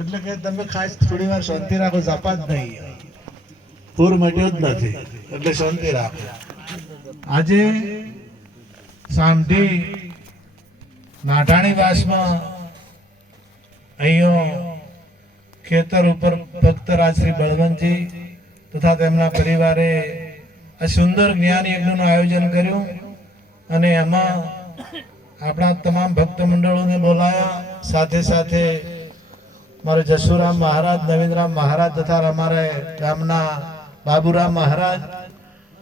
એટલે કે તમે ખાસ થોડી વાર શાંતિ રાખો, ઝાપા જ નહીં, પૂર મટ્યો જ નથી, એટલે શાંતિ રાખો. આજે સામઢી નાઢાણી વાસમાં અહીંયા ખેતર ઉપર ભક્તરાજ શ્રી બળવંતજી તથા તેમના પરિવારે આ સુંદર જ્ઞાન યજ્ઞનું આયોજન કર્યું અને એમાં આપણા તમામ ભક્ત મંડળોને બોલાયા. સાથે સાથે મારે જસુરામ મહારાજ, નવીનરામ મહારાજ તથા અમારા ગામના બાબુરામ મહારાજ,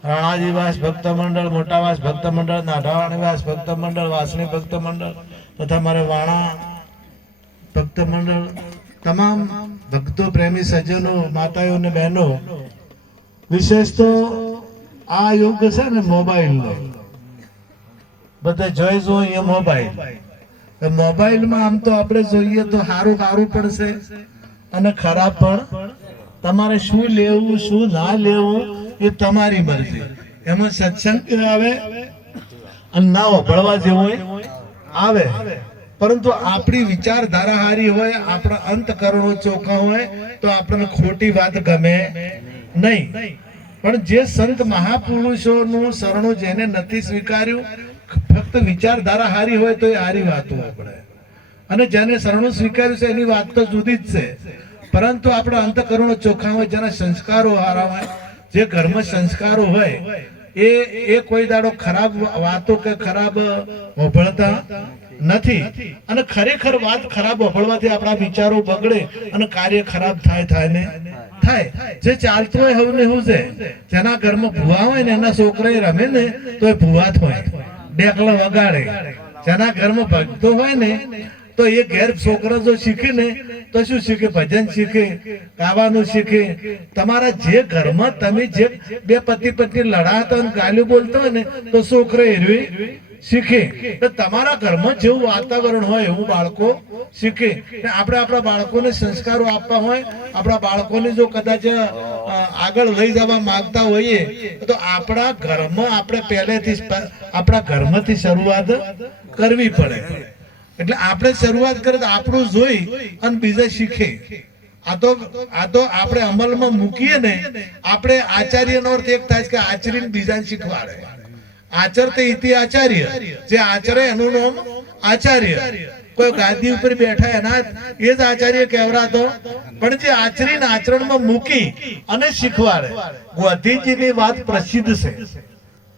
રાણાજીવાસ ભક્ત મંડળ, મોટાવાસ ભક્ત મંડળ, નાઢાવાણીવાસ ભક્ત મંડળ, વાસણી ભક્ત મંડળ તથા મારે વાણા ભક્ત મંડળ, તમામ ભક્તો, પ્રેમી સજ્જનો, માતાઓ ને બહેનો. વિશેષ તો આ યુગ છે ને મોબાઈલનો, બધા જોઈશું અહીંયા મોબાઈલ. મોબાઈલમાં આમ તો આપણે જોઈએ તો સારું પડશે અને ખરાબ પણ. તમારે શું લેવું શું ના લેવું એ તમારી મરજી. એમાં સત્સંગ આવે અને ના વભળવા જેવું આવે, પરંતુ આપણી વિચારધારા હારી હોય, આપણા અંતકરણો ચોખ્ખા હોય તો આપણને ખોટી વાત ગમે નહીં. પણ જે સંત મહાપુરુષોનું શરણું જેને નથી સ્વીકાર્યું, ફક્ત વિચારધારા હારી હોય તો એ હારી વાતો આપણે, અને જેને શરણું સ્વીકાર્યું છે એની વાત તો જુદી જ છે. પરંતુ આપણા અંતકરણો ચોખ્ખા હોય, જેના સંસ્કારો હારા હોય, જે ઘરમાં સંસ્કારો હોય, એ કોઈ દાડો ખરાબ વાતો કે ખરાબ વભળતા નથી. અને ખરેખર વાત ખરાબ વભળવાથી આપણા વિચારો બગડે અને કાર્ય ખરાબ થાય ને થાય. જે ચાલતું હોય હવને હું છે, જેના ઘરમાં ભૂવા હોય ને એના છોકરા રમે ને તો એ ભૂવા હોય, ડેકલો વગાડે. જેના ઘરમાં ભક્તો હોય ને તો એ ઘેર છોકરા જો શીખે ને તો શું શીખે? ભજન શીખે, ગાવાનું શીખે. તમારા જે ઘરમાં તમે જે બે પતિ પત્ની લડાતા અને ગાલ્યું બોલતા હોય ને તો છોકરા એરવી શીખે. તમારા ઘરમાં જેવું વાતાવરણ હોય એવું બાળકો શીખે. આપણે આપણા બાળકોને સંસ્કારો આપવા હોય, આપણા બાળકોને જો કદાચ આગળ લઈ જવા માંગતા હોઈએ તો આપણા ઘરમાં આપણે પહેલેથી આપણા ઘરમાંથી શરૂઆત કરવી પડે. એટલે આપણે શરૂઆત કરીએ તો આપણું જોઈ અને બીજા શીખે. આ તો આપણે અમલમાં મૂકીએ ને, આપણે આચાર્યનો અર્થ એક થાય કે આચરીને બીજાને શીખવાડે. આચરતે ઇતિ આચાર્ય, જે આચરે એનું નામ આચાર્ય. કોઈ ગાદી ઉપર બેઠા એના એ જ આચાર્ય કહેવરાતો, પણ જે આચરીને આચરણમાં મૂકી અને શીખવાડે. ગોધીજીની વાત પ્રસિદ્ધ છે.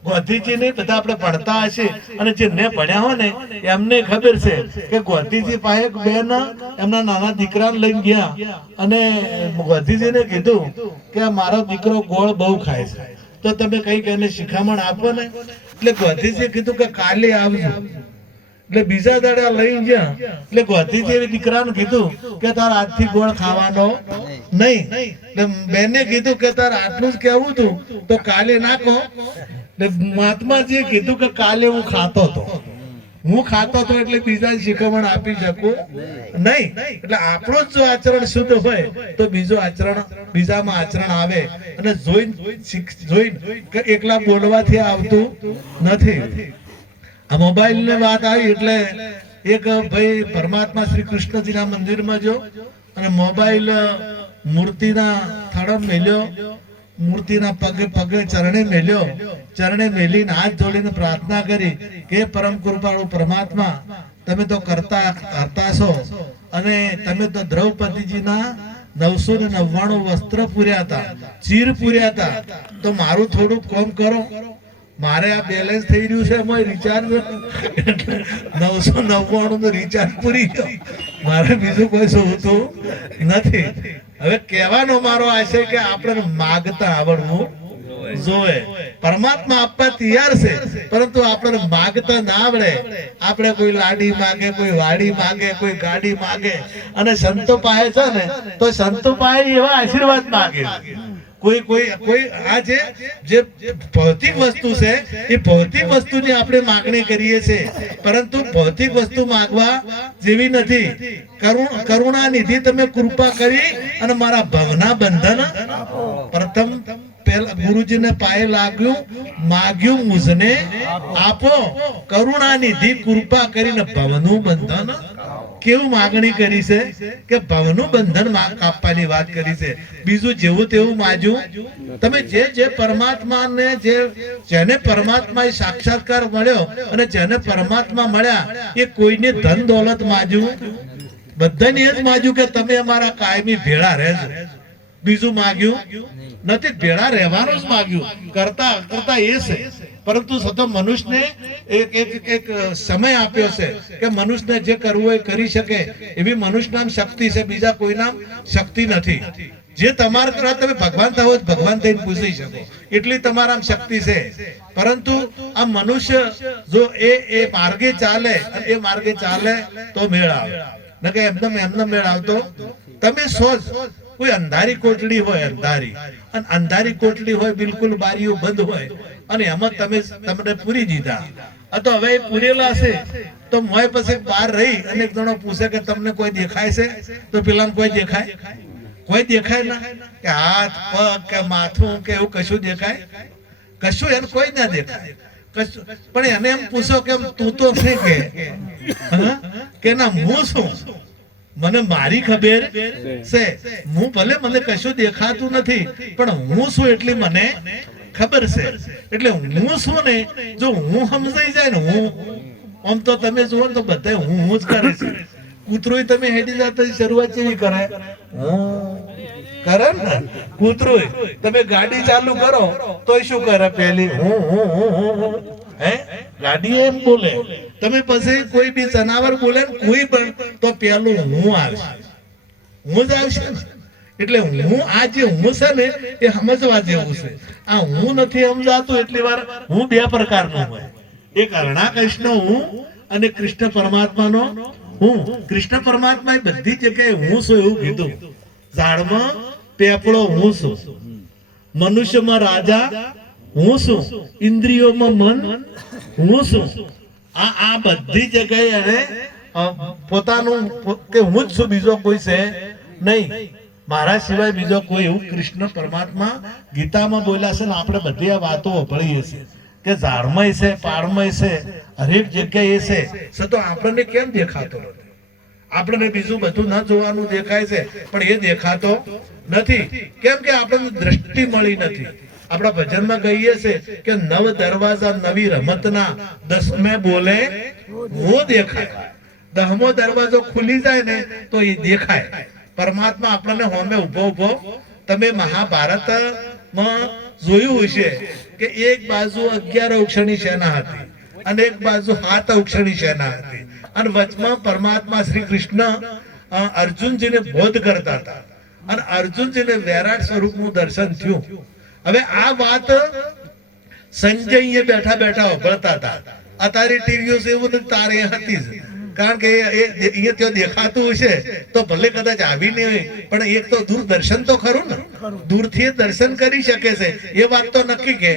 ગોધીજીને બધા આપણે ભણતા હશે અને જે ને ભણ્યા હોય ને એમને ખબર છે કે ગોધીજી પાસે બેન એમના નાના દીકરાને લઈને ગયા અને ગોધીજીને કીધું કે મારો દીકરો ગોળ બહુ ખાય છે, તો તમે કઈક એને શિખામણ આપો ને. એટલે ગોધીજીએ કીધું કે કાલે આવજો. એટલે બીજા દાડા લઈ ગયા. એટલે ગોધીજીએ દીકરાને કીધું કે તાર આજથી ગોળ ખાવાનો નહીં. એટલે બેને કીધું કે તાર આટલું જ કેવું હતું તો કાલે નાખો. મહાત્માજીએ કીધું કે કાલે હું ખાતો હતો એટલે બીજા શિખામણ આપી શકું નહીં. એટલે આપણું જો આચરણ શુદ્ધ હોય તો બીજું આચરણ બીજામાં આચરણ આવે. અને જોઈને એકલા બોલવાથી આવતું નથી. આ મોબાઈલ ની વાત આવી એટલે એક ભાઈ પરમાત્મા શ્રી કૃષ્ણજીના મંદિરમાં જો અને મોબાઈલ મૂર્તિના થડમ મેલ્યો, મૂર્તિના પગે ચરણે મેલ્યો. ચરણે મેલીને હાથ જોડીને પ્રાર્થના કરી કે પરમ કૃપાળુ પરમાત્મા, તમે તો કરતા છો અને તમે તો દ્રૌપદીજીના 999 વસ્ત્ર પૂર્યા હતા, ચીર પૂર્યા હતા, તો મારું થોડું કામ કરો. મારે આ બેલેન્સ થઈ રહ્યું છે, એમાં રિચાર્જ 999 નું રિચાર્જ પૂરી ગયો, મારે બીજું કોઈ જોતું નથી. હવે કહેવાનો મારો આશય કે આપણે માગતા આવડવું જોવે. પરમાત્મા આપવા તૈયાર છે, પરંતુ આપણે માગતા ના આવડે. આપણે કોઈ લાડી માગે, કોઈ વાડી માગે, કોઈ ગાડી માગે, અને સંતો પાસે છે ને તો સંતો પાસે એવા આશીર્વાદ માગે. કોઈ આ જે ભૌતિક વસ્તુ છે એ ભૌતિક વસ્તુની આપણે માંગણી કરીએ છીએ, પરંતુ ભૌતિક વસ્તુ માંગવા જેવી નથી. કરુણા નિધિ તમે કૃપા કરી અને મારા ભવના બંધન પ્રથમ ગુરુજીને પાયે લાગ્યું, માગ્યું મુજને આપો. કરુણા નિધિ કૃપા કરીને ભવનું બંધન કેવું માગણી કરી છે કે ભવનું બંધન કાપવાની વાત કરી છે. બીજું જેવું તેવું માજ્યું. તમે જે પરમાત્માને જેને પરમાત્મા સાક્ષાત્કાર મળ્યો અને જેને પરમાત્મા મળ્યા એ કોઈને ધન દોલત માજ્યું બધાને એ જ માજ્યું કે તમે અમારા કાયમી ભેળા રહેજો. બીજું માગ્યું નથી, ભેળા રહેવાનું જ માગ્યું. કરતા એ છે, પરંતુ સતો મનુષ્યને એક સમય આપ્યો છે કે મનુષ્યને જે કરવું એ કરી શકે એવી મનુષ્યનામ શક્તિ છે, બીજા કોઈ નામ શક્તિ નથી. જે તમારે કરવા તમે ભગવાન થવો ભગવાન થઈને પૂછી શકો એટલી તમારા શક્તિ છે. પરંતુ આ મનુષ્ય જો એ માર્ગે ચાલે અને એ માર્ગે ચાલે તો મેળ આવે, ન કે એમને મેળ આવતો. તમે સોચ, કોઈ અંધારી કોટડી હોય, અંધારી કોટડી હોય, બિલકુલ બારીઓ બંધ હોય અને એમાં તમને પૂરી દીધા. તો હવે એ પૂરેલા છે તો મોય પછી બહાર રહી અને એક જણો પૂછે કે તમને કોઈ દેખાય છે? તો પેલા કોઈ દેખાય ના, કે હાથ પગ કે માથું કે એવું કશું દેખાય? કશું એને કોઈ ના દેખાય કશું. પણ એને એમ પૂછો કે તું તો છે કે ના હું છું, મને મારી ખબર છે, હું ભલે મને કશું દેખાતું નથી પણ હું છું એટલી મને ખબર છે. એટલે હું શું ને જો હું સમજાઈ જાય ને, હું આમ તો તમે જુઓ ને તો બધા હું જ કરે છે. કૂતરો તમે હેડી જતા શરૂઆત કેવી કરે? કરે ને કૂતરો. તમે ગાડી ચાલુ કરો તો શું કરે? પેલી હું હે ગાડી એમ બોલે. તમે પછી કોઈ બી જનાવર બોલે કોઈ પણ તો પેલું હું આવશે, હું જ આવશે. એટલે હું આ જે હું છે ને એ સમજવા જેવું છે. આ હું નથી સમજાતું એટલી વાર હું બે પ્રકારનો હોય. એક અર્ણાકૃષ્ણ હું અને કૃષ્ણ પરમાત્માનો હું. કૃષ્ણ પરમાત્મા એ બધી જગ્યાએ હું છું એવું કીધું. ઝાડમાં પેપળો હું છું, મનુષ્યમાં રાજા હું છું, ઇન્દ્રિયોમાં મન હું છું. આ બધી જગ્યાએ એને પોતાનું કે હું જ છું, બીજો કોઈ છે નહીં, મારા સિવાય બીજો કોઈ. એવું કૃષ્ણ પરમાત્મા ગીતામાં બોલ્યા છે ને આપણે બધી આ વાતો ભણીએ છીએ કે ઝાડમય છે, પાડમય છે, હરેક જગ્યાએ છે. તો આપણને કેમ દેખાતો નથી? આપણને બીજું બધું ન જોવાનું દેખાય છે પણ એ દેખાતો નથી. કેમ કે આપણને દ્રષ્ટિ મળી નથી. આપણા ભજનમાં કહીએ છે કે નવ દરવાજા નવી રમતના, દસમે બોલે હું દેખાય. દહમો દરવાજો ખુલી જાય ને તો એ દેખાય. પરમાત્મા આપણને હોમે ઉભો. તમે મહાભારતમાં જોયું હશે કે એક બાજુ 11 અક્ષરની સેના હતી અને એક બાજુ 7 અક્ષરની સેના હતી અને વચમાં પરમાત્મા શ્રી કૃષ્ણ અર્જુનજીને બોધ કરતા હતા અને અર્જુનજીને વિરાટ સ્વરૂપનું દર્શન થયું. હવે આ વાત સંજય બેઠા સાંભળતા હતા. અત્યારે ટીવીઓ એવું તારે હતી જ, કારણ કે અહીંયા ત્યાં દેખાતું હશે તો ભલે કદાચ આવી નહીં હોય પણ એક તો દૂર દર્શન તો ખરું ને, દૂરથી દર્શન કરી શકે છે એ વાત તો નક્કી કે.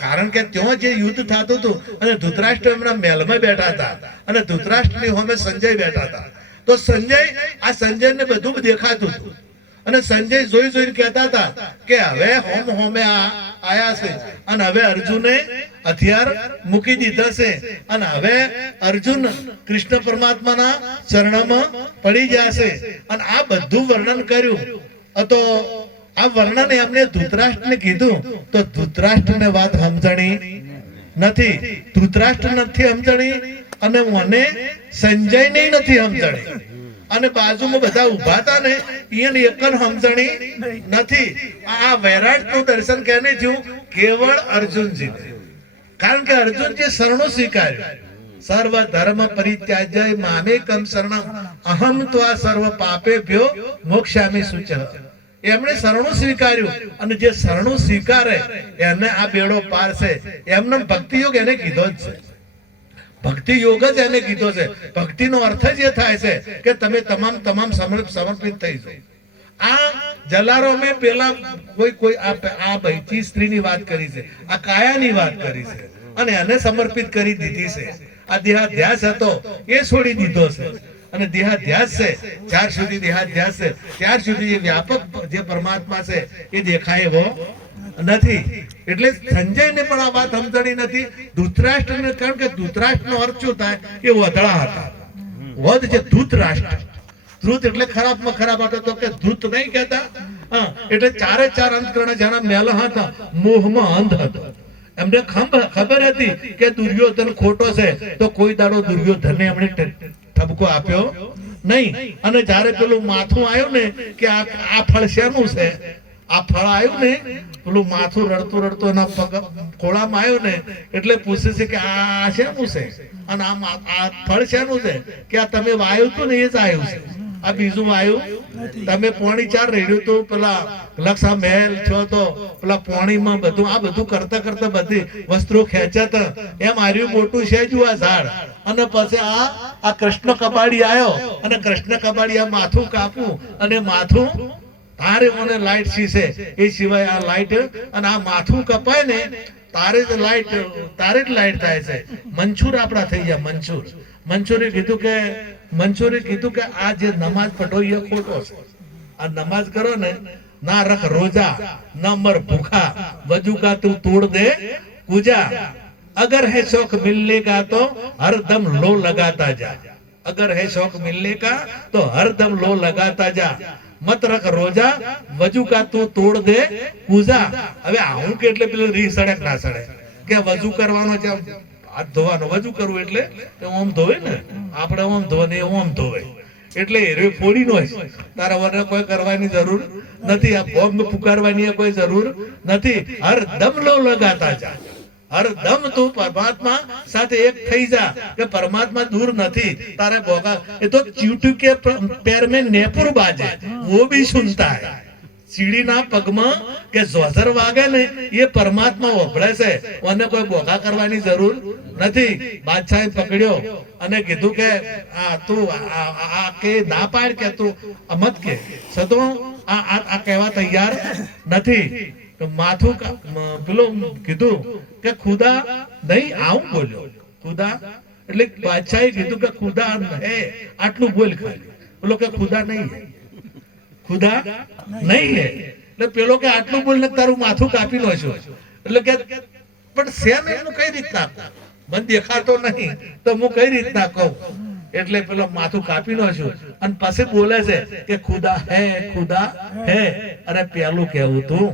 કારણ કે ત્યાં જે યુદ્ધ થતું હતું અને ધૃતરાષ્ટ્ર એમના મહેલમાં બેઠા હતા અને ધૃતરાષ્ટ્રની સામે સંજય બેઠા હતા. તો સંજયને બધું દેખાતું હતું અને સંજય જોઈને કહેતા હતા કે હવે હોમે આયા છે અને હવે અર્જુને હથિયાર મૂકી દીધા છે અને હવે અર્જુન કૃષ્ણ પરમાત્માના ચરણમાં પડી જશે. અને આ બધું વર્ણન કર્યું. તો આ વર્ણન એમને ધૃતરાષ્ટ્રને કીધું તો ધૃતરાષ્ટ્રને વાત સમજણી નથી. ધૃતરાષ્ટ્ર નથી સમજણી અને મને સંજયને નથી સમજણી અને બાજુમાં બધા ઉભા હતા ને એને એકન સમજણી નથી. આ વૈરાટ નું દર્શન કેને થયું? કેવળ અર્જુનજીને. કારણ કે અર્જુનજી શરણો સ્વીકાર્યું. સર્વ ધર્મ પરિત્યાજ્ય મામેકમ શરણમ અહમ ત્વા સર્વ પાપેભ્યો મોક્ષામિ શુચઃ. એમણે શરણું સ્વીકાર્યું અને જે શરણું સ્વીકારે એને આ બેડો પાર છે. એમનો ભક્તિ યોગ એને કીધો જ છે. ભક્તિ યોગ જ એને કીધો છે. ભક્તિનો અર્થ જ એ થાય છે કે તમે તમામ સમર્પિત થઈ જાઓ. આ જલારામે પેલા કોઈ આ બૈચી સ્ત્રીની વાત કરી છે, આ કાયાની વાત કરી છે અને એને સમર્પિત કરી દીધી છે. આ દેહાધ્યાસ હતો એ છોડી દીધો છે અને દેહાધ્યાસ છે જ્યાર સુધી દેહાધ્યાસ છે ત્યાર સુધી એ વ્યાપક જે પરમાત્મા છે એ દેખાય એવો નથી. એટલે સંજયને પણ આ વાત સમજણી નથી. ધૃતરાષ્ટ્રને, કારણ કે ધૃતરાષ્ટ્રનો અર્થ શું થાય? એ વધળા હતા. વધ છે ધૃતરાષ્ટ્ર. ધૃત એટલે ખરાબમાં ખરાબ હતો તો કે ધૃત નહીં કહેતા. હા, એટલે ચારે ચાર અંતકરણ જેના મેલા હતા મોહમાં અંધ હતો. એમને ખબર હતી કે દુર્યોધન ખોટો છે તો કોઈ દાડો દુર્યોધનને એમણે ઠપકો આપ્યો નહીં. અને જ્યારે પેલું માથું આવ્યું ને કે આ ફળ શેનું છે, આ ફળ આવ્યું ને, પેલું માથું રડતું રડતું એના પગ ખોળામાં આવ્યું ને એટલે પૂછે છે કે આ શેનું છે અને આ ફળ શેનું છે, કે આ તમે વાયું હતું ને એ જ આવ્યું છે, આ બીજું વાયું તમે પોણી ચાર રેડ્યું તો પેલા લક્ષા મહેલ છો તો પેલા પોણીમાં બધું આ બધું કરતા કરતા બધી વસ્ત્રો ખેંચાતા એમ આર્યું મોટું છે જ આ ઝાડ. અને પછી આ કૃષ્ણ કબાડી આવ્યો અને કૃષ્ણ કબાડી આ માથું કાપું અને માથું તારે મને લાઈટ સીસે એ સિવાય આ લાઈટ અને આ માથું કપાય ને તારે જ લાઈટ થાય છે. મંચુર આપડા થઈ ગયા મંચુર. મંચુરે કીધું કે આ જે નમાજ પઢો એ ખોટો છે. આ નમાજ કરો ને ના રખ રોજા ન મર ભૂખા વજુ કા તું તોડ દે કુજા અગર है शौक मिलने का तो हरदम लो लगाता जा. अगर है शौक मिलने का तो हरदम लो लगाता जा. मत रख रोजा वजू का તું તોડ દે કુજા. હવે આવું કે એટલે પેલું રી સડે ના સડે કે વજુ કરવાનો છે, હાથ ધોવાનો. વજુ કરવું એટલે ઓમ ધોવે ને આપણે ઓમ ધોને ઓમ ધોવે એટલે રે ફોડી નો તારા વને કોઈ કરવાની જરૂર નથી. આ બોમ્બ પુકારવાની કોઈ જરૂર નથી. હર દમ લો લગાતા જા. હર દમ તું પરમાત્મા સાથે એક થઈ જા કે પરમાત્મા દૂર નથી. તારે ભોગા એ તો ચીટુ કે पैर में नेपुर बाजे वो भी सुनता है. સીડીના પગમાં કે જોઝર વાગે ને એ પરમાત્મા વભળે છે. અને કોઈ ભોગા કરવાની જરૂર નથી. બાદશાહે પકડ્યો અને કીધું કે તું આ કે ના પાડ કે તું મત કે સતો આ કહેવા તૈયાર નથી. માથું પેલો કીધું કે ખુદા નહીં આવું બોલ્યો. ખુદા એટલે બાદશાહે કીધું કે ખુદા હે આટલું બોલ ખાલી. પેલો કે ખુદા નહીં હે, ખુદા નહીં હે. એટલે પેલો કે આટલું બોલ ને તારું માથું કાપી લો છો. એટલે કે પણ સેમ એનું કઈ રીતના મને દેખાતો નહીં તો હું કઈ રીતના કહું. એટલે પેલો માથું કાપી લો છું અને પછી બોલે છે કે ખુદા હે. અરે પેલું કેવું તું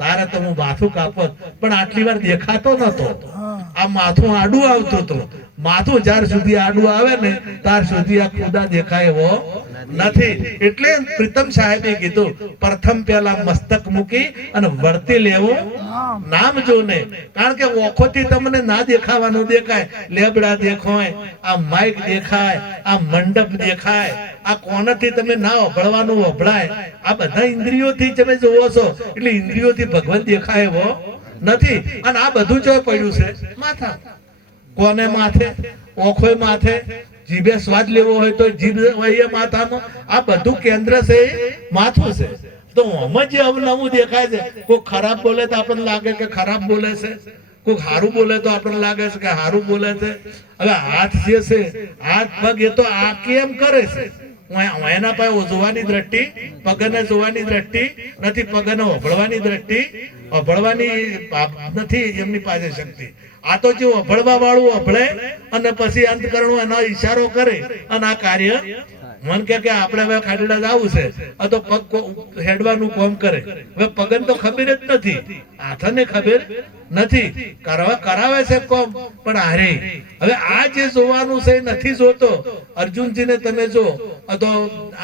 તારે તો હું માથું કાપત પણ આટલી વાર દેખાતો નતો. આ માથું આડું આવતું હતું. માથું જ્યાર સુધી આડું આવે ને ત્યાર સુધી આ ખુદા દેખાય એવો નથી. એટલે પ્રીતમ સાહેબે કીધું પ્રથમ પહેલા મસ્તક મૂકી અને વર્તી લેવું નામ જોને. કારણ કે ઓખોથી તમને ના દેખાવાનું દેખાય. લેબડા દેખાય, આ માઇક દેખાય, આ મંડપ દેખાય, આ કોનાથી તમે ના ઓભળવાનું ઓભળાય. આ બધા ઇન્દ્રિયોથી તમે જોવો છો એટલે ઇન્દ્રિયોથી ભગવાન દેખાય એવો નથી. અને આ બધું જો પડ્યું છે માથા. કોને માથે? ઓખોય માથે. જીભે સ્વાદ લેવો હોય તો જીભ હોય માથામાં. આ બધું કેન્દ્ર છે માથું છે. તો આમાં જે અવનવું દેખાય છે. કોઈ ખરાબ બોલે તો આપણને લાગે કે ખરાબ બોલે છે, કોઈ સારું બોલે તો આપણને લાગે છે કે સારું બોલે છે. હવે હાથ જે છે હાથ પગ એ તો આ કેમ કરે છે એના પાસે જોવાની દ્રષ્ટિ, પગને જોવાની દ્રષ્ટિ નથી, પગને ઓભળવાની દ્રષ્ટિ ઓભળવાની નથી એમની પાસે શક્તિ. આ તો જે ઓભળવા વાળું ઓભળે અને પછી અંતકરણો એનો ઈશારો કરે અને આ કાર્ય મન કે આપણે હવે ખાડીડા જવું છે આ તો પગ હેડવાનું કામ કરે. હવે પગન તો ખબર જ નથી, હાથને ખબર નથી, કરાવે છે કોમ પણ હારે. હવે આ જે જોવાનું છે નથી જોતો. અર્જુનજીને તમે જો તો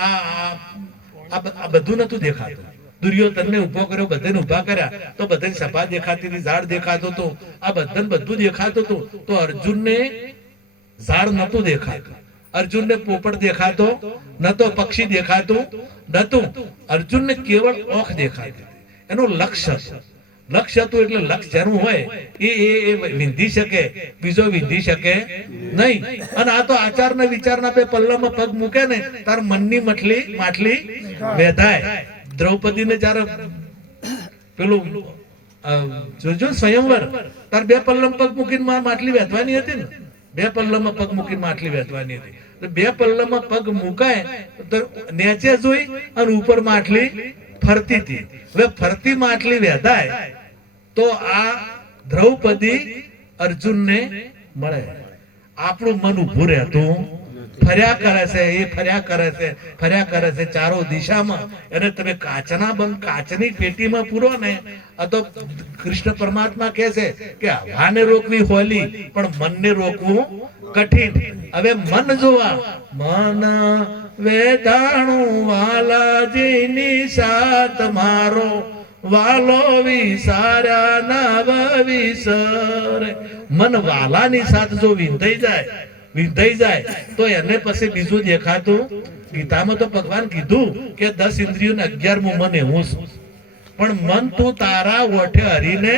આ બધું નતું દેખાતું. દુર્યોધનને ઉભો કર્યો, બધાને ઉભા કર્યા તો બધાને સભા દેખાતી હતી, ઝાડ દેખાતું હતું, આ બધાને બધું દેખાતું હતું. તો અર્જુનને ઝાડ નતું દેખાતું, અર્જુનને પોપટ દેખાતો નતો, પક્ષી દેખાતું નતું. અર્જુનને કેવળ ઓખ દેખાતી. એનું લક્ષ્ય હતું. એટલે લક્ષ્ય જેનું હોય એ વિંધી શકે, બીજો વિંધી શકે નહીં. અને આ તો આચાર ને વિચારના બે પલ્લામાં પગ મૂકે ને તાર મનની માટલી વેધાય. દ્રૌપદીને જયારે પેલું જોજો સ્વયંવર તાર બે પલ્લામાં પગ મૂકીને માટલી વેધવાની હતી ને, બે પલ્લામાં પગ મૂકીને માટલી વેધવાની હતી. બે પલ્લામાં પગ મુકાય તો નીચે જોઈ અને ઉપર માટલી ફરતી હતી. હવે ફરતી માટલી વેધાય તો આ દ્રૌપદી અર્જુનને મળે. આપણું મન ઉભું રહેતું ફર્યા કરે છે, એ ફર્યા કરે છે, ફર્યા કરે છે ચારો દિશામાં. એને તમે કાચની પેટીમાં પૂરો ને, આ તો કૃષ્ણ પરમાત્મા કહે છે કે હવાને રોકવી હોલી પણ મનને રોકવું કઠિન. હવે મન જોવા, મન વેદાણું વાલાજીની સાથ મારો વાલો વિસાર્યા નવ વિસરે. મન વાલાની સાથ જો વિંધાઈ જાય તો એને પછી બીજું દેખાતું. ગીતામાં તો ભગવાન કીધું કે 10 ઇન્દ્રિયોને 11મું મન એવું છું. પણ મન તું તારા ઓઠે હરીને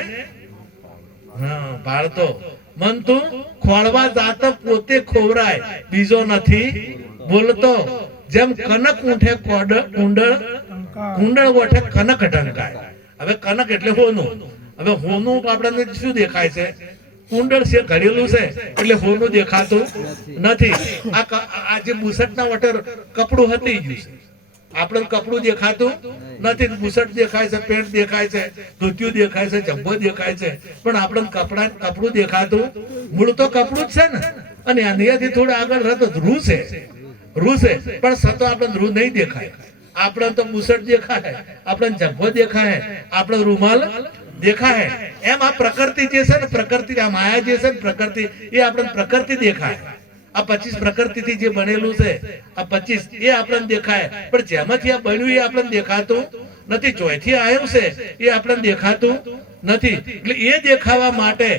પાળતો. મન તું ખોળવા જાત પોતે ખોવરાય બીજો નથી બોલતો. જેમ કનક ઉઠે કુંડળ ઓઠે કનક ઢંકાય. હવે કનક એટલે હોનું. હવે હોનું આપણને શું દેખાય છે? કુંડળ છે, ઘડેલું છે એટલે હોનું દેખાતું નથી. આ જે બુસટના વટર કપડું હતી ગયું છે, આપણે કપડું દેખાતું નથી. બુસટ દેખાય છે, પેન્ટ દેખાય છે, ધોતિયું દેખાય છે, જબ્બો દેખાય છે, પણ આપણે કપડું દેખાતું. મૂળ તો કપડું જ છે ને. અને આનાથી થોડું આગળ રહેતો રૂ છે, પણ સતો આપણે રૂ નહીં દેખાય. આપણે તો બુસટ દેખાય, આપણે જબ્બો દેખાય, આપણે રૂમાલ દેખાય. એમ આ પ્રકૃતિ જે છે ને, પ્રકૃતિ આ માયા જે છે ને, પ્રકૃતિ એ આપણને પ્રકૃતિ દેખાય. આ 25 પ્રકૃતિથી જે બનેલું છે, આ 25 એ આપણને દેખાય. પણ જેમાંથી આ બન્યું એ આપણને દેખાતું નથી. ચોથી આવ્યું છે એ આપણને દેખાતું નથી. એટલે એ દેખાવા માટે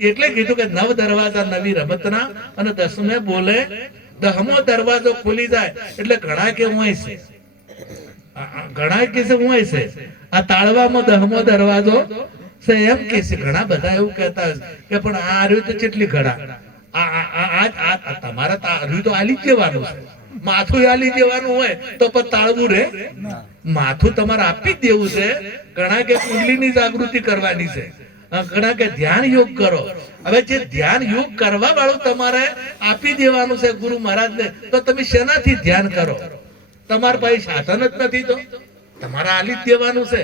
એટલે કીધું કે 9 દરવાજા નવી રમતના અને 10મે બોલે 10મો દરવાજો ખુલી જાય. એટલે ઘણા કે હોય છે, ઘણા કે છે હોય છે આ તાળવામાં 10મો દરવાજો છે એમ કે છે. ઘણા બધા એવું કહેતા કે પણ આ રહ્યું તો કેટલી ઘડા, તમારે રહ્યું તો આલી જ દેવાનું છે. માથું આલી દેવાનું હોય તો પણ તાળવું રે, માથું તમારે આપી જ દેવું છે. ઘણા કે કુંડલીની જાગૃતિ કરવાની છે, ઘણા કે ધ્યાન યોગ કરો. હવે જે ધ્યાન યોગ કરવા વાળું તમારે આપી દેવાનું છે ગુરુ મહારાજને, તો તમે શેનાથી ધ્યાન કરો? તમારા પાસે સાધન જ નથી તો તમારે આલી જ દેવાનું છે,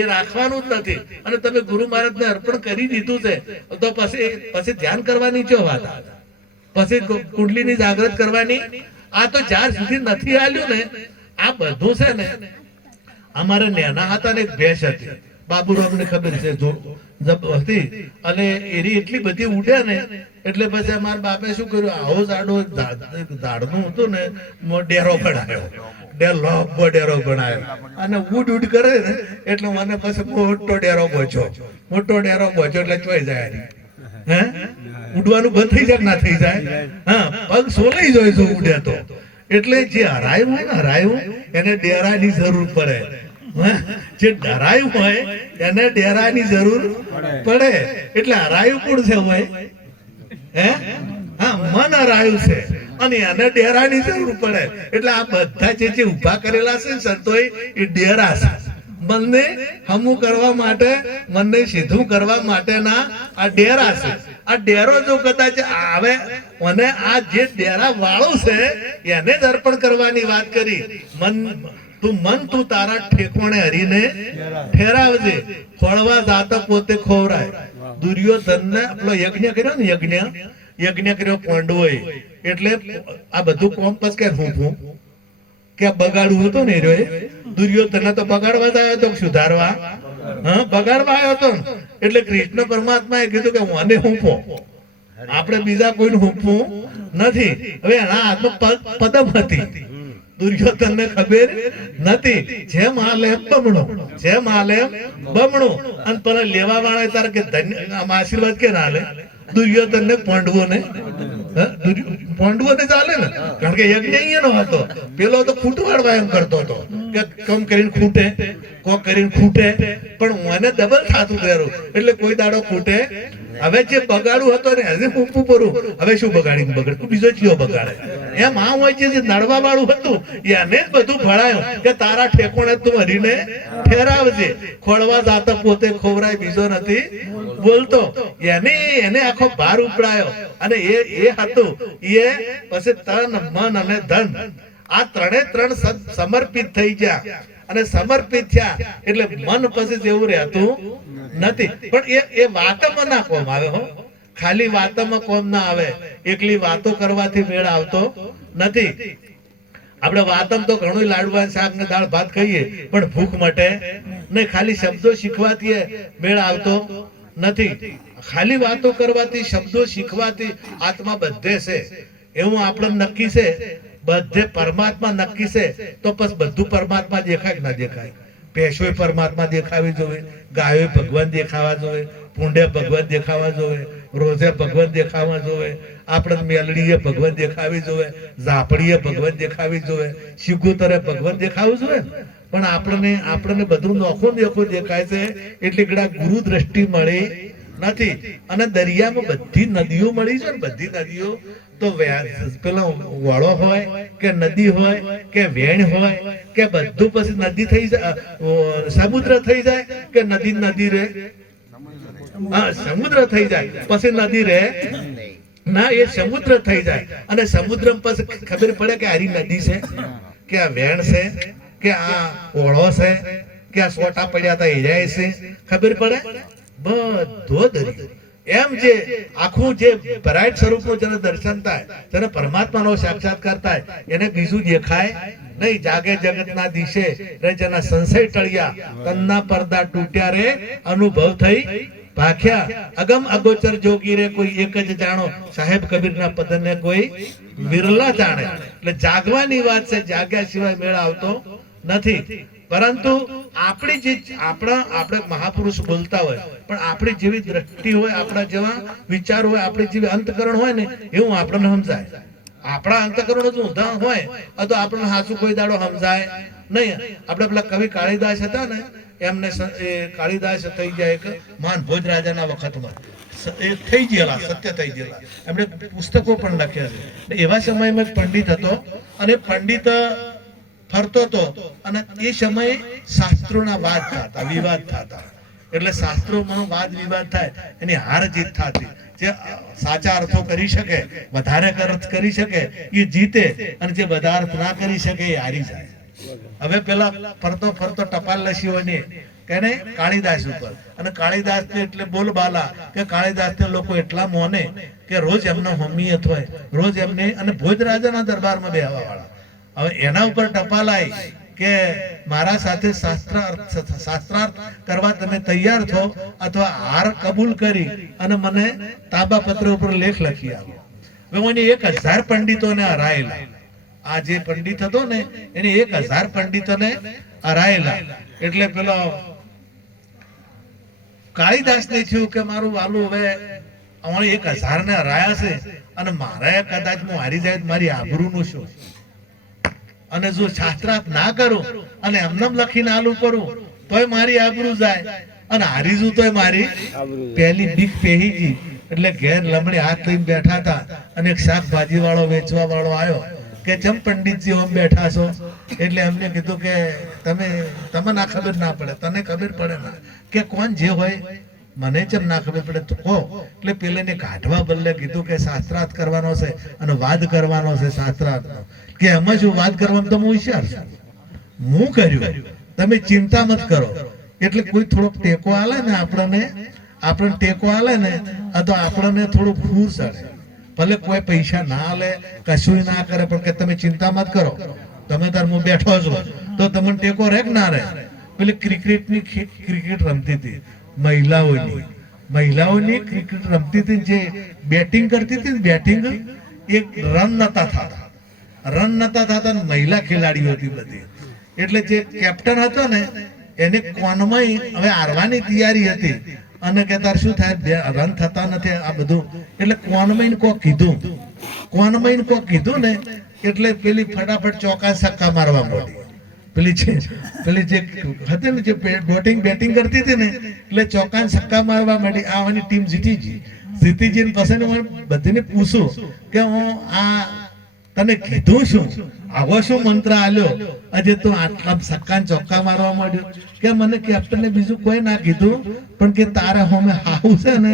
એ રાખવાનું જ નથી. અને તમે ગુરુ મહારાજને અર્પણ કરી દીધું છે તો પછી ધ્યાન કરવાની જો વાત આવે, પછી કુંડલીની જાગૃત કરવાની. આ તો જ્યાર સુધી નથી આલ્યું ને આ બધું છે ને. અમારે નાના હતા ને એક ભેંસ હતી, બાબુરામ ને ખબર છે જો હતી, અને એરી એટલી બધી ઉડ્યા ને એટલે પછી અમારા બાપે શું કર્યું, આવો જાડો ઝાડનું હતું ને ડેરો બનાવ્યો, ડેરો બનાવ્યો અને ઉડ કરે ને એટલે મને પછી મોટો ડેરો પહોંચ્યો એટલે ચોઈ જાય. હે ઉડવાનું બંધ થઈ જાય ના થઈ જાય? હા, પગ સોલાઈ જાય જો ઉડે તો. એટલે જે હરાયું હોય ને, હરાયું એને ડેરાની જરૂર પડે. જે ડરાયું હોય એને ડેરાની જરૂર પડે. એટલે હરાયું કોણ છે હોય? હે હા, મન હરાયું છે અને એને ડેરાની જરૂર પડે. એટલે આ બધા જે ઉભા કરેલા છે સંતોએ એ ડેરા છે. મનને હમું કરવા માટે, મનને સીધું કરવા માટેના આ ડેરા છે. આ ડેરો જો કદાચ આવે અને આ જે ડેરા વાળો છે એને જ અર્પણ કરવાની વાત કરી. મન તું તારા ઠેકોણે હરીને ઠેરાવજે, ખોળવા જાતા પોતે ખોવરાય. દુર્યોધનને આપણો યજ્ઞ કર્યો ને, યજ્ઞ કર્યો પાંડવોએ. એટલે આ બધું કોમ પછી કે હું કે બગાડવું હતું ને રે. દુર્યોધન તો બગાડવા જ આવ્યો હતો, સુધારવા બગાડવા આવ્યો હતો. એટલે કૃષ્ણ પરમાત્મા એ કીધું કે મને હુંપો, આપણે બીજા કોઈને હુંપવું નથી. હવે એના હાથમાં પદમ હતી, દુર્યોધન ને ખબર નથી. જેમ હાલે બમણો. અને પેલા લેવા વાળા તારે કે આશીર્વાદ કે ના લે? દુર્યોધન ને પાંડવો ને ચાલે ને, કારણ કે યજ્ઞ અહીંયાનો હતો. પેલો તો ખૂટવાડવા એમ કરતો હતો કે કમ કરીને ખૂટે, કોક કરીને ખૂટે, પણ મને ડબલ થાતું કર્યું એટલે કોઈ દાડો ખૂટે. હવે જે બગાડું હતો ને હજી હું કરું, હવે શું બગાડી બગડ બીજો ચિયો બગાડે? એમ આ હોય છે જે નડવા વાળું હતું એને જ બધું ભણાયું કે તારા ઠેકોણે તું હરીને ઠેરાવજે, ખોળવા જાતા પોતે ખોવરાય બીજો નથી બોલતો. એને આખો ભાર ઉપડાયો. અને એ હતું એ પછી તન મન અને ધન આ ત્રણ સમર્પિત થઈ ગયા. અને સમર્પિત થયા એટલે મન પછી જેવું રહેતું નથી. પણ એ વાતમાં ના કોમ આવે હો, ખાલી વાતોમાં કોમ ના આવે, એકલી વાતો કરવાથી મેળ આવતો નથી. આપણે વાતમ તો ઘણું લાડવા શાક ને દાળ ભાત કહીએ, પણ ભૂખ મટે નહીં. ખાલી શબ્દો શીખવાથી મેળ આવતો નથી. ખાલી વાતો કરવાથી, શબ્દો શીખવાથી આત્મા બધે છે એવું આપણે નક્કી છે. બધે પરમાત્મા નક્કી છે તો પછી બધું પરમાત્મા દેખાય કે ના દેખાય? ભેંસો પરમાત્મા દેખાવી જોવે, ગાયો ભગવાન દેખાવા જોવે, પૂંડે ભગવાન દેખાવા જોવે, રોજે ભગવાન દેખાવા જોવે, આપણે મેલડીએ ભગવાન દેખાવી જોવે, ઝાપડીએ ભગવાન દેખાવી જોવે, શિગોતરે ભગવાન દેખાવું જોઈએ. પણ આપણને બધું નોખું દેખું દેખાય છે. એટલે ગળા ગુરુ દ્રષ્ટિ મળી નથી. અને દરિયામાં બધી નદીઓ મળી છે ને, બધી નદીઓ તો પેલો વળો હોય કે નદી હોય કે વેણ હોય કે બધું પછી નદી થઈ જાય, સમુદ્ર થઈ જાય કે નદી રે? સમુદ્ર થઈ જાય પછી નદી રે ના, એ સમુદ્ર થઈ જાય. અને સમુદ્ર પછી ખબર પડે કે આરી નદી છે કે આ વેણ છે કે આ ઓળો છે કે આ સોટા પડ્યા હતા હીરા છે, ખબર પડે. બધો દરિયો એમ જે આખું જે બ્રાઇટ સ્વરૂપનું જેને દર્શન થાય, જેને પરમાત્માનો સાક્ષાત્કાર થાય, એને બીજું દેખાય નહીં. જાગે જગતના દિશે રે જેના સંશય ટળ્યા, તનના પડદા તૂટ્યા રે અનુભવ થઈ ભાખ્યા. અગમ અગોચર જોગી રે કોઈ એક જ જાણો, સાહેબ કબીરના પદને કોઈ વિરલા જાણે. એટલે જાગવાની વાત છે, જાગ્યા સિવાય મેળ આવતો નથી. પરંતુ આપણી જે આપણે મહાપુરુષ બોલતા હોય, પણ આપણી જેવી દ્રષ્ટિ હોય, આપણા જેવા વિચાર હોય, આપણી જેવી અંતકરણ હોય ને એવું આપણને સમજાય. આપણા અંતકરણ જો ઊંધા હોય તો આપણને સાચું કોઈ દાડો સમજાય નહીં. આપણે પેલા કવિ કાળીદાસ હતા ને, એમને કાળીદાસ થઈ ગયા એક મહાન ભોજ રાજાના વખતમાં થઈ ગયેલા, સત્ય થઈ ગયેલા. એમણે પુસ્તકો પણ લખ્યા છે. એવા સમયમાં પંડિત હતો, અને પંડિત ફરતો હતો, અને એ સમયે શાસ્ત્રોના વાદ થતા, વિવાદ થતા. એટલે શાસ્ત્રોમાં વાદ વિવાદ થાય, એની હાર જીત થતી. જે સાચા અર્થો કરી શકે, વધારે અર્થ કરી શકે એ જીતે, અને જે બધા અર્થ ના કરી શકે એ હારી જાય. હવે પેલા ફરતો ટપાલ લસ્યો ને કેને કાળીદાસ ઉપર, અને કાળીદાસ એટલે બોલબાલા કે કાળીદાસ ને લોકો એટલા મોને કે રોજ એમનો હોમિયત હોય, રોજ એમને, અને ભોજ રાજાના દરબારમાં બેહવા વાળા. હવે એના ઉપર ટપાલ આવી કે મારા સાથે શાસ્ત્રાર્થ કરવા તમે તૈયાર છો, અથવા હાર કબૂલ કરી અને મને તાંબા પત્ર ઉપર લેખ લખી આપો. હવે મને 1000 પંડિતોને હરાયેલા. આ જે પંડિત હતો ને એને 1000 પંડિતોને હરાયેલા. એટલે પેલો કાળીદાસ ને થયું કે મારું વાલું હવે 1000 ને હરાયા છે, અને મારે કદાચ હું હારી જાય મારી આબરૂનું શું? અને જો શાસ્ત્રાર્થ ના કરું અને એમને લખીને આલું કરું તોય મારી આબરૂ જાય, અને હારી જુ તોય મારી પહેલી બીક પહેરી ગઈ. એટલે ઘેર લમણી હાથ લઈને બેઠા હતા, અને એક શાકભાજી વાળો વેચવા વાળો આવ્યો કે ચમ પંડિતજી ઓમ બેઠા છો? એટલે એમને કીધું કે તમે ના ખબર ના પડે, તને ખબર પડે ના, કે કોણ જે હોય મને ચમ ના ખબર પડે તો કહો. એટલે પેલેને કાઢવા બદલે કીધું કે શાસ્ત્રાર્થ કરવાનો છે અને વાદ કરવાનો છે શાસ્ત્રાર્થનો. કે એમાં શું વાદ કરવામાં તો હું હોશિયાર છું, હું કર્યું, તમે ચિંતા મત કરો. એટલે કોઈ થોડોક ટેકો આલે ને આપણને ટેકો આલે ને તો આપણને થોડું ફૂર ચડે. ભલે કોઈ પૈસા ના આલે, કશું ના કરે, પણ કે તમે ચિંતા મત કરો, તમે તાર હું બેઠો છો તો તમને ટેકો રહે કે ના રહે? પેલી ક્રિકેટ રમતી હતી મહિલાઓની ક્રિકેટ રમતી હતી, જે બેટિંગ કરતી હતી, બેટિંગ એક રન નતા થતા, મહિલા ખેલાડીઓ હતી બધી. એટલે જે કેપ્ટન હતો ને એને કોનમાં હવે હારવાની તૈયારી હતી, અને કે તાર શું થાય, રન થતા નથી આ બધું. એટલે કોનમાં કોક કીધું ને, એટલે પેલી ફટાફટ ચોકા છક્કા મારવા માંડી. પેલી જે હતી ને, જે બેટિંગ કરતી હતી ને, એટલે ચોકા છક્કા મારવા માંડી. આવાની ટીમ જીતી ગઈ. પછી બધીને પૂછું કે હું આ તને કીધું શું, આવો શું મંત્ર આલ્યો, આજે તું આટલા છક્કા ચોક્કા મારવા માંડ્યો? કે મને કેપ્ટને બીજું કોઈ ના કીધું, પણ કે તારા હોમે હાઉ છે ને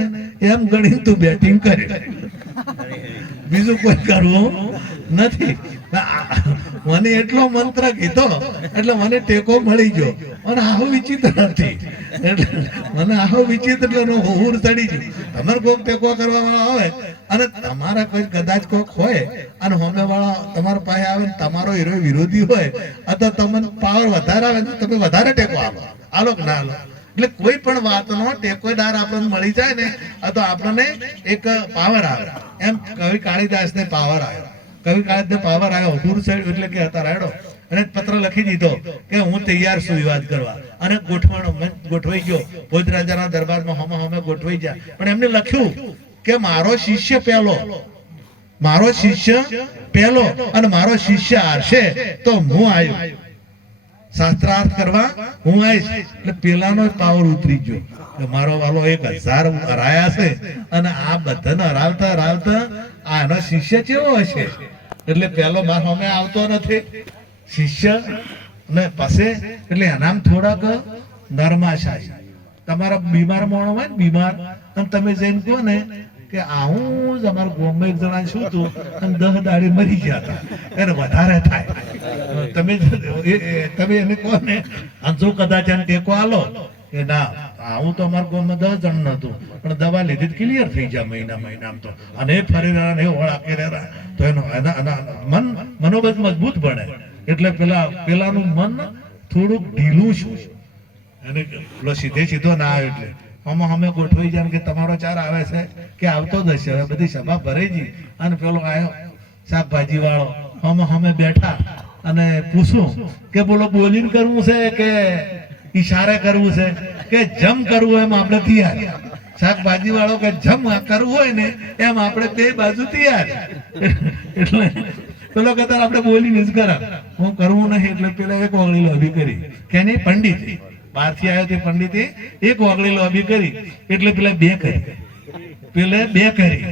એમ ગણી તું બેટિંગ કરી, બીજું કોઈ કરવું નથી. મને એટલો મંત્ર કીધો એટલે મને ટેકો મળી ગયો. અને આવો વિચિત્ર નથી, એટલે મને આવો વિચિત્ર હુર ચડી ગયું. તમારે કોઈક ટેકો કરવા વાળા હોય અને તમારા કોઈ કદાચ કોઈક હોય અને હોમે વાળા તમારા પાસે આવે ને તમારો હીરો વિરોધી હોય અથવા તમને પાવર વધારે આવે તો તમે વધારે ટેકો આલો કે ના આલો. એટલે કોઈ પણ વાતનો ટેકોદાર આપણને મળી જાય ને તો આપણને એક પાવર આવે. એમ કવિ કાળીદાસને પાવર આવ્યો. કવિ કાળીદાસને પાવર આવ્યો દૂર સાઈડ એટલે કે હતા રાયડો અને પત્ર લખી દીધો કે હું તૈયાર છું વિવાદ કરવા. અને ગોઠવાઈ ગયો ભોજ રાજાના દરબારમાં હમે ગોઠવાઈ ગયા. પણ એમને લખ્યું કે મારો શિષ્ય પહેલો અને મારો શિષ્ય હારશે તો હું આવ્યો શાસ્ત્રાર્થ કરવા, હું આવીશ. એટલે પેલાનો પાવર ઉતરી ગયો કે મારો વાલો 1000 હરાયા છે અને આ બધાને હરાવતા આનો શિષ્ય કેવો હશે. એટલે પેલો માર સામે આવતો નથી શિષ્ય ને પાસે. એટલે એનામ થોડાક નરમાશાય. તમારા બીમાર માણો હોય ને બીમાર, અને તમે જઈને કહો ને કે આવું જ અમારા ગામમાં એક જણા શું હતું અને 10 દાડે મરી ગયા હતા, એને વધારે થાય. તમે એને કહો ને જો કદાચ એને ટેકો આલો કે ના આવું તો અમારા ગામમાં 10 જણ નતું પણ દવા લીધી ક્લિયર થઈ જાય મહિનામાં તો, અને એ ફરી રહ્યા ને વળાકે રહ્યા તો એનો મનોબળ મજબૂત બને. એટલે પેલાનું મન થોડુંક ઢીલું છે અને પેલો સીધો ના આવે. એટલે અમે ગોઠવાઈ જાય કે તમારો ચાર આવે છે કે આવતો જ હશે. હવે બધી સભા ભરાઈ ગઈ અને પેલો આવ્યો શાકભાજી વાળો. અમે બેઠા અને પૂછું કે બોલો બોલીને કરવું છે કે ઈશારે કરવું છે કે જમ કરવું એમ આપણે તૈયાર. શાકભાજી વાળો કે જમ કરવું હોય ને એમ આપણે બે બાજુ તૈયાર. એટલે પેલો કહેતા આપણે બોલીને જ કરા, હું કરવું નહીં. એટલે પેલા એક ઓગળી લોબી કરી કે નહીં પંડિત બહારથી આવ્યો તે પંડિતે એક ઓગળી લોબી કરી. એટલે પેલા બે કરી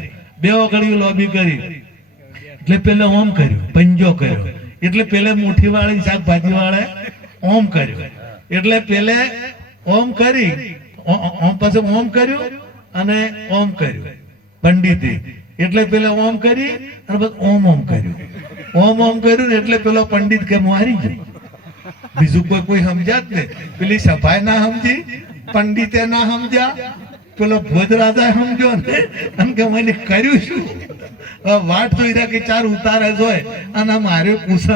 બે ઓગળી લોબી કરી. એટલે પેલે ઓમ કર્યું, પંજો કર્યો. એટલે પેલે મુઠ્ઠી વાળી શાકભાજી વાળા ઓમ કર્યું. એટલે પેલે ઓમ કરી પછી ઓમ કર્યું અને ઓમ કર્યું પંડિતે. એટલે પેલા ઓમ કરી અને પછી ઓમ કર્યું. ઓમ કર્યું એટલે પેલો પંડિત કે હું હારી ગયો. બીજું કોઈ સમજ્યા જ ને. પેલી સભાએ ના સમજી, પંડિતે ના સમજ્યા, પેલો ભોજ રાજા સમજ્યો ને એમ કે મને કર્યું શું. વાટ જોઈ રહ્યા કે ચાર ઉતારે જોય અને મારે પૂછ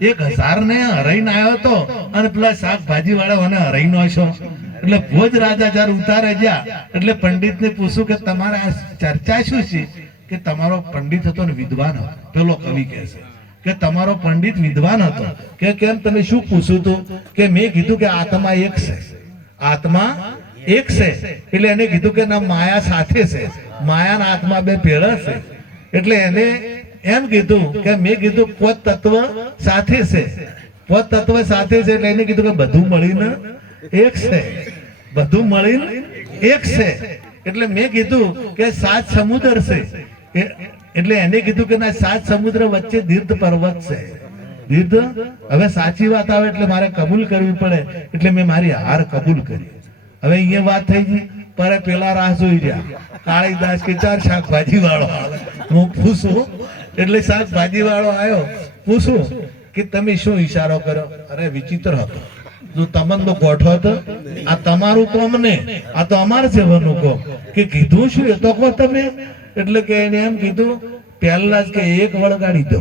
1000 ને હરાઈને આવ્યો હતો અને પેલા શાકભાજી વાળા મને હરાઈ નો છો. એટલે ભોજ રાજા જયારે ઉતારે ગયા એટલે પંડિત ને પૂછ્યું કે તમારે આ ચર્ચા શું છે. કે તમારો પંડિત હતો ને વિદ્વાન હતો. પેલો કવિ કહે છે કે તમારો પંડિત વિદ્વાન હતો. કે કેમ તમે શું પૂછ્યું હતું. કે મેં કીધું કે આત્મા એક છે, આત્મા એક છે. એટલે એને કીધું કે ના માયા સાથે છે, માયા ના આત્મા બે ભેળા છે. એટલે એને એમ કીધું કે મેં કીધું પોત તત્વ સાથે છે, પોત તત્વ સાથે છે. એટલે એને કીધું કે બધું મળીને એક છે, બધું મળીને એક છે. એટલે મેં કીધું કે 7 સમુદ્ર છે. એટલે એને કીધું કે ના 7 સમુદ્ર વચ્ચે દીર્ઘ પર્વત છે. દીર્ઘ હવે સાચી વાત આવે એટલે મારે કબૂલ કરવી પડે. એટલે મેં મારી હાર કબૂલ કરી. હવે અહીંયા વાત થઈ ગઈ પર પેલા રાહ જોઈ રહ્યા કાળીદાસ કે ચાર શાકભાજી વાળો. હું પૂછું એટલે શાકભાજી વાળો આવ્યો. પૂછું કે તમે શું ઈશારો કર્યો. અરે વિચિત્ર હતો. જો તમને ગોઠો હતો આ તમારું કોમ ને આ તો અમારે જવાનું કોમ. કે કીધું શું એ તો કહો તમે. એટલે કે એને એમ કીધું પહેલા જ કે એક વળગાડી દો.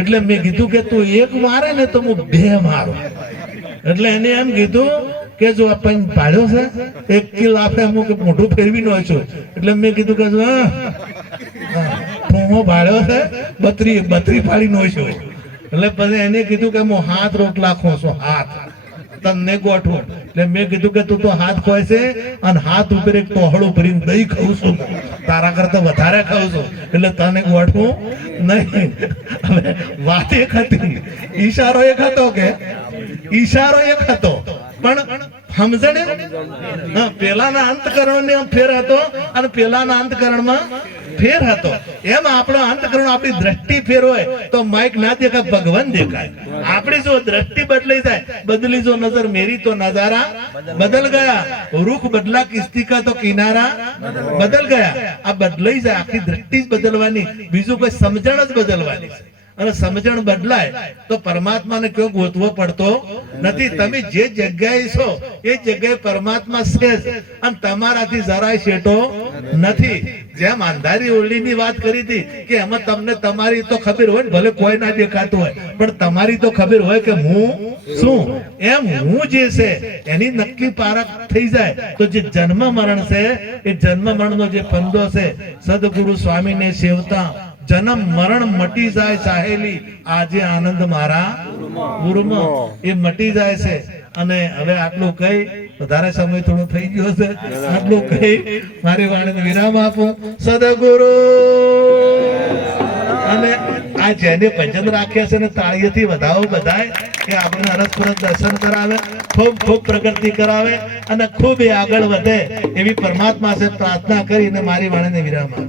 એટલે મેં કીધું કે તું એક મારે ને તો હું 2 મારું. એટલે એને એમ કીધું કે જો આપણે પાડ્યો છે 1 કિલો આપે હું કે મોઢું ફેરવી નો છું. એટલે મેં કીધું કે જો હું ભાડ્યો છે 32 પાડી નો છું. એટલે પછી એને કીધું કે હું હાથ રોટલા ખોશું, હાથ તને ગોઠવું. એટલે મેં કીધું કે તું તો હાથ ખોય છે અને હાથ ઉપર એક ટોહળું ભરીને દહીં ખાઉં છું, તારા કરતા વધારે ખાઉં છું. એટલે તને ગોઠવું નહીં. હવે વાત એક હતી, ઈશારો એક હતો કે ઈશારો એક હતો પણ સમજણે પેલાના અંતકરણ ને ફેર હતો અને પેલાના અંતકરણમાં ફેર હતો એમ આપણો અંતકરણ આપણી દ્રષ્ટિ ફેર હોય તો માઇક ના દેખાય ભગવાન દેખાય આપણી જો દ્રષ્ટિ બદલાઈ જાય બદલી જો નજર મેરી તો નજારા બદલ ગયા રૂખ બદલા કિસ્તી કા તો કિનારા બદલ ગયા આ બદલાઈ જાય આખી દ્રષ્ટિ જ બદલવાની બીજું કોઈ સમજણ જ બદલવાની છે અને સમજણ બદલાય તો પરમાત્માને કયો ગોતવો પડતો નથી તમે જે જગ્યાએ છો એ જગ્યાએ પરમાત્મા છે જ અને તમારાથી જરાય શેટો નથી જેમ અંધારી ઓરડીની વાત કરી હતી કે એમાં તમને તમારી તો ખબર હોય ને ભલે કોઈ ના દેખાતું હોય પણ તમારી તો ખબર હોય કે હું શું એમ હું જે છે એની નક્કી પારખ થઈ જાય તો જે જન્મ મરણ છે એ જન્મ મરણનો જે ફંદો છે સદગુરુ સ્વામીને સેવતા જન્મ મરણ મટી જાય ચાહેલી આજે આનંદ મારા ગુરુમાં એ મટી જાય છે અને હવે આટલું કહી વધારે સમય થોડો થઈ ગયો છે આટલું કહી મારી વાણીને વિરામ આપું સદગુરુ અને આ જેને ભજન રાખ્યા છે ને તાળીઓથી વધાવો બધાય કે આપણને અરસપરસ દર્શન કરાવે ખૂબ ખૂબ પ્રગતિ કરાવે અને ખૂબ એ આગળ વધે એવી પરમાત્મા છે પ્રાર્થના કરીને મારી વાણીને વિરામ આપું.